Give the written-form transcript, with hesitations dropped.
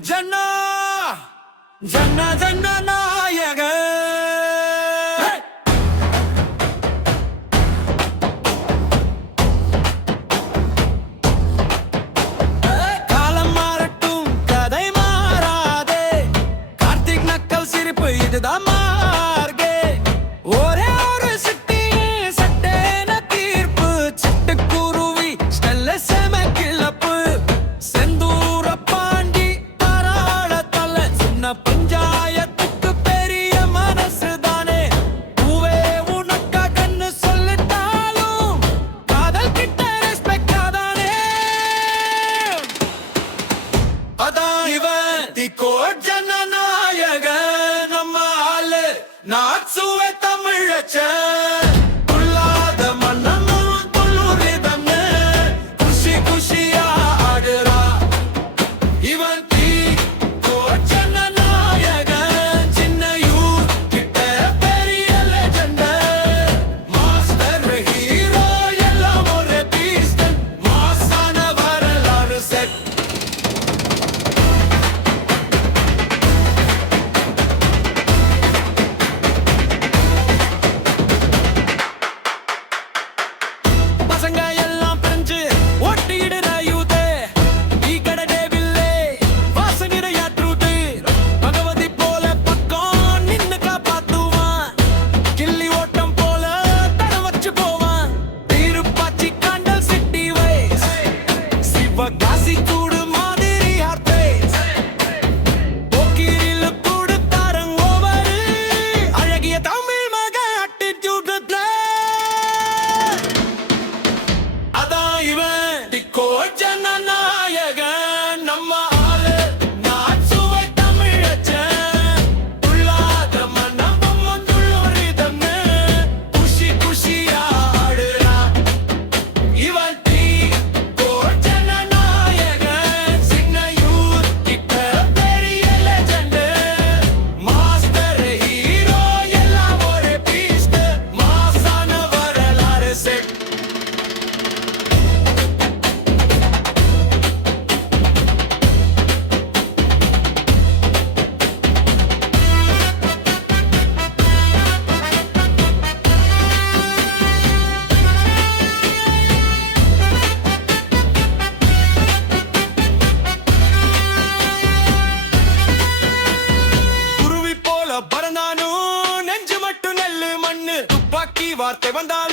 ஜன்னா ஜன்னா ஜன்னா நாயக காலம் மாறட்டும் கதை மாறாதே கார்த்திக் நக்கல் சிரிப்பு இதுதான் மார்கே ஒரே ஒரு சிட்டி சட்டேன தீர்ப்பு சிட்டுக்குருவி ஸ்டெல்ல செம கிளப்பு செந்தூர பாண்டி தாராள தலை சின்ன பஞ்சாயத்துக்கு பெரிய மனசு தானே பூவே உனக்கா கண்ணு சொல்லிட்டாலும் காதல் கிட்ட ரெஸ்பெக்ட் தானே அதான் இவன் தி கோட் ஜனநாயக நம்ம ஆளு நாட்சுவே தமிழச்ச துள்ளாத மன்னமும் துள்ளுரிதம்னு குஷி குஷியா ஆடுறா இவன் தி கோட் ஜனநாயக சின்ன யூர் கிட்ட பெரிய லெஜெண்ட் மாஸ்டர் ஹீரோ எல்லாம் ஒரு பீஸ்ட் மாசான வரலாறு செட் பசங்க எல்லாம் பிரிஞ்சு ஒட்டிடுற யூதே ஈ கடை டேபிள்லே வாசனிற யாத்ரூது பகவதி போல பக்கம் நின்னு காப்பாத்துவான் கிள்ளி ஓட்டம் போல தட வச்சு போவான் திருப்பாச்சி காண்டல் சிட்டி வைஸ் சிவகாசி கூடு மாதிரி ஹார்பேஸ் போக்கிரில் கூடு தாரங் ஓவர் அழகிய தமிழ் மக அட்டிட்யூட் அதான் இவன் தி கோட் ஜனநாயக நம்ம ஆளு நாட்சுவை தமிழச்சன் துள்ளாத மனமும் துள்ளுரிதம்னு குஷி குஷியா ஆடுறா இவன் தி கோட் ஜனநாயக சின்ன யூர் கிட்ட பெரிய லெஜெண்ட் மாஸ்டர் ஹீரோ எல்லாம் ஒரு பீஸ்ட் மாசான வரலாறு செட் குருவி போல பறந்தானும் நெஞ்சு மட்டும் நெல்லு மண்ணு துப்பாக்கி வார்த்தை வந்தாலும்